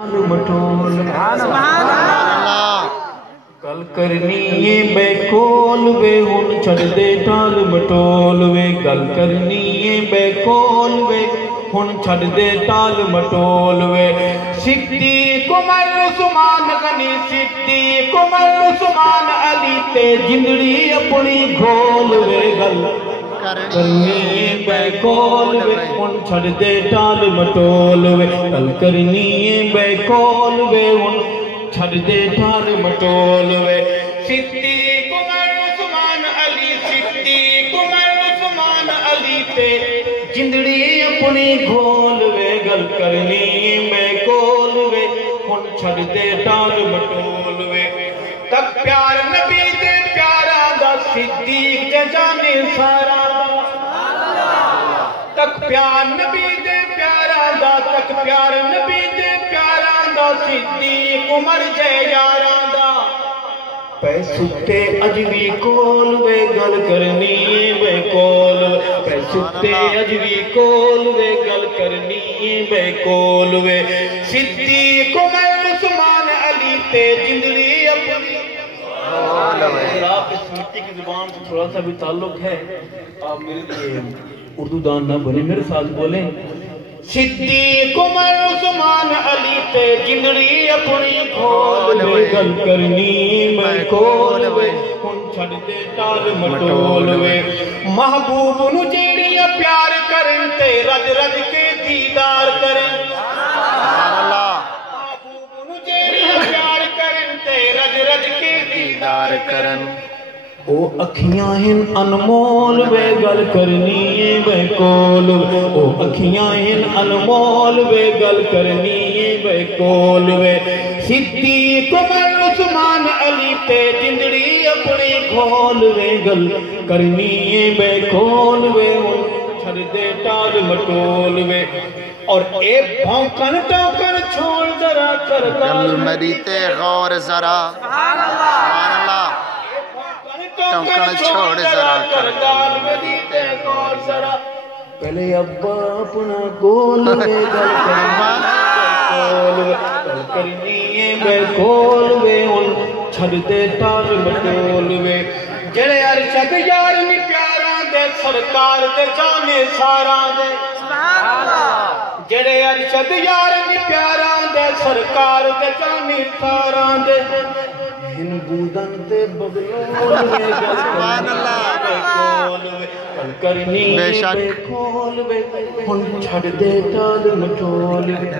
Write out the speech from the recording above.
مٹول گل کرنی بے کول وے ہن چھڑ دے ٹال مٹول وے گل کرنی بے کول وے ہن چھڑ دے ٹال مٹول وے صدیق عمر عثمان غنی صدیق عمر عثمان علی تے جندڑی اپنی گھول وے گل کرنی بے کول وے ہن چھڑ دے ٹال مٹول وے گل کرنی بے کول وے ہن چھڑ دے ٹال مٹول وے صدیق عمر عثمان علی صدیق عمر عثمان علی تے جندڑی اپنی گھول وے گل کرنی بے کول وے ہن چھڑ دے ٹال مٹول وے تک پیار نبی دے پیارا دا صدیق دے جانے سارا تک پیار نبی دے پیارا دا تک پیار نبی دے پیارا دا صدیق عمر جے یاراں دا پے ستے اجوی کول وے گل کرنی بے کول پے ستے اجوی کول وے گل کرنی بے کول وے صدیق عمر عثمان علی تے جندڑی اپنی اگر آپ اس مٹی کی زبان سے تھوڑا سا بھی تعلق ہے آپ میرے لیے اردو دان نہ بنے میرے ساتھ بولیں صدیق عمر عثمان علی تے جندڑی اپنی کھول وے گل کرنی میں کھول وے ہن چھڑ دے ٹال مٹول وے محبوب نو جیڑیاں پیار کرن تے رج رج کے دیدار کرن محبوب نو جیڑیاں پیار کرن تے رج رج کے دیدار کرن او اکھیاں ہن انمول وے گل کرنی بے کول او اکھیاں ہن انمول وے گل کرنی بے کول وے صدیق عمر عثمان علی تے جندڑی اپنی کھول وے گل کرنی بے کول وے چھڑ دے ٹال مٹول وے اور اے بھونکن ٹوکن چھوڑ ذرا کر گل مری تے غور ذرا سبحان اللہ ٹوکن چھوڑ ذرا کر گال مری تے غور ذرا پہلے ابا اپنا گول وے گل کرنی بے کول وے ان چھڑ دے ٹال مٹول وے جڑے ارشد یار نی پیاراں دے سرکار دے جانے ساراں دے جڑے ارشد یار نی پیاراں دے سرکار دے جانے ساراں دے ہن بودن تے بغلول وے سبحان اللہ گل کرنی بے کول وے ہن چھڑ دے ٹال مٹول وے